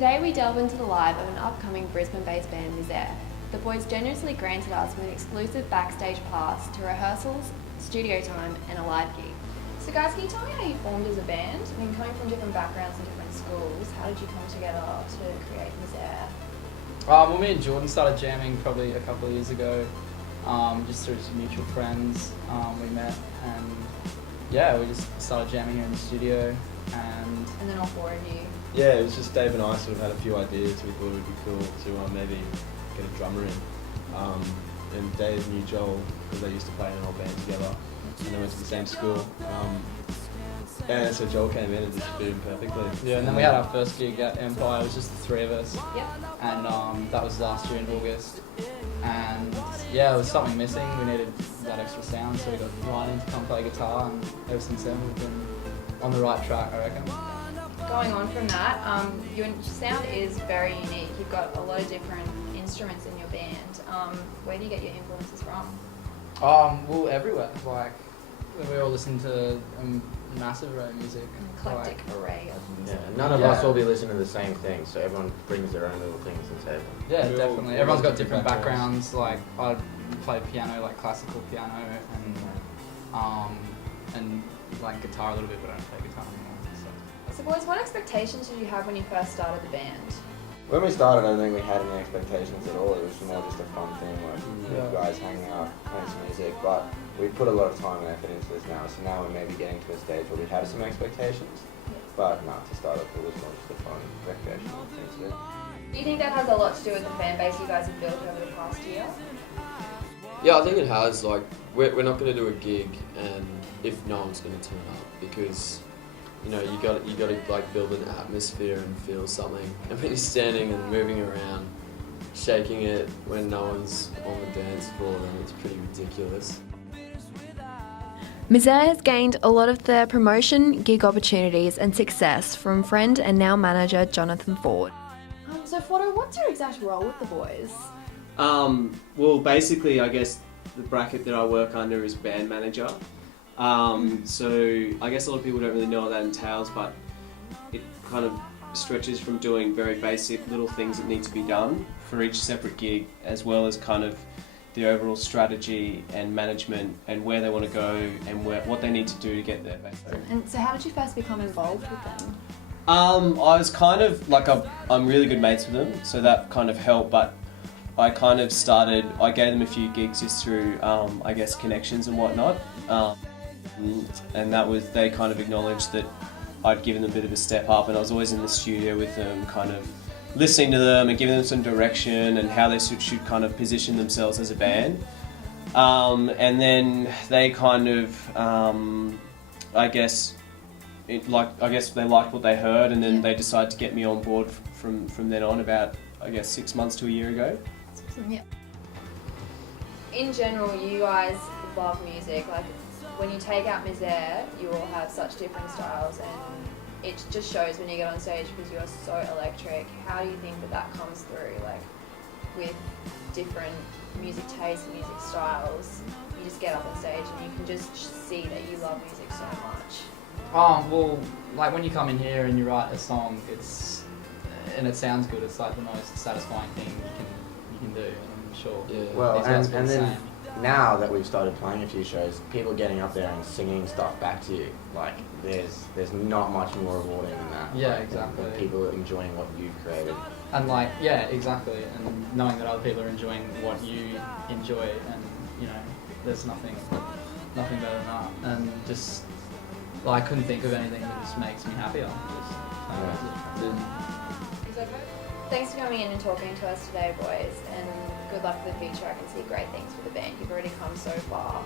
Today we delve into the live of an upcoming Brisbane-based band, Misere. The boys generously granted us with an exclusive backstage pass to rehearsals, studio time and a live gig. So guys, can you tell me how you formed as a band? I mean, coming from different backgrounds and different schools, how did you come together to create Misere? Well, me and Jordan started jamming probably a couple of years ago, just through some mutual friends. We met and yeah, we just started jamming here in the studio. And then all four of you? Yeah, it was just Dave and I sort of had a few ideas. We thought it would be cool to maybe get a drummer in. And Dave knew Joel because they used to play in an old band together and they went to the same school. And so Joel came in and just fit in perfectly. yeah, and then we had our first gig at Empire. It was just the three of us. Yep. And that was last year in August. And yeah, there was something missing. We needed that extra sound, so we got Ryan to come play guitar, and ever since then we've been on the right track, I reckon. Going on from that, your sound is very unique. You've got a lot of different instruments in your band. Where do you get your influences from? Well, everywhere. Like, we all listen to massive array of music. An eclectic array of music. Yeah, none of us will be listening to the same thing, so everyone brings their own little things to the table. Yeah, We all- definitely. we all Everyone's got have different different backgrounds. Like, I play piano, like classical piano, and like guitar a little bit, but I don't play guitar anymore. So boys, what expectations did you have when you first started the band? When we started, I don't think we had any expectations at all. It was more just a fun thing, like with guys hanging out, playing some music. But we put a lot of time and effort into this now, so now we're maybe getting to a stage where we have some expectations. But no, to start off, it was more just a fun recreational thing to do. Do you think that has a lot to do with the fan base you guys have built over the past year? Yeah, I think it has. Like, we're not going to do a gig, and if no one's going to turn up, because you know you got to like build an atmosphere and feel something. And when you're standing and moving around, shaking it when no one's on the dance floor, then it's pretty ridiculous. Misere has gained a lot of their promotion, gig opportunities and success from friend and now manager Jonathan Ford. So Fordo, what's your exact role with the boys? Well, basically, I guess the bracket that I work under is band manager. So I guess a lot of people don't really know what that entails, but it kind of stretches from doing very basic little things that need to be done for each separate gig, as well as kind of the overall strategy and management and where they want to go and what they need to do to get there, basically. And so how did you first become involved with them? I was kind of like, I'm really good mates with them, so that kind of helped, but I kind of started, I gave them a few gigs just through, I guess, connections and whatnot. And that was, they kind of acknowledged that I'd given them a bit of a step up, and I was always in the studio with them, kind of listening to them and giving them some direction and how they should kind of position themselves as a band. And then they kind of, I guess they liked what they heard, and then they decided to get me on board from then on, about, I guess, 6 months to a year ago. Yeah. In general, you guys love music. Like, when you take out Misere, you all have such different styles, and it just shows when you get on stage because you're so electric. How do you think that comes through, like, with different music tastes, music styles? You just get up on stage and you can just see that you love music so much. Well, like when you come in here and you write a song, and it sounds good, it's like the most satisfying thing you can do, I'm sure. Yeah. Well, These guys and feel the then same. now that we've started playing a few shows, people getting up there and singing stuff back to you, like there's not much more rewarding than that. Yeah, like, exactly. than people enjoying what you've created. And like, yeah, exactly. And knowing that other people are enjoying what you enjoy, and you know, there's nothing better than that. And just, like, I couldn't think of anything that just makes me happier. Thanks for coming in and talking to us today, boys, and good luck for the future. I can see great things for the band. You've already come so far.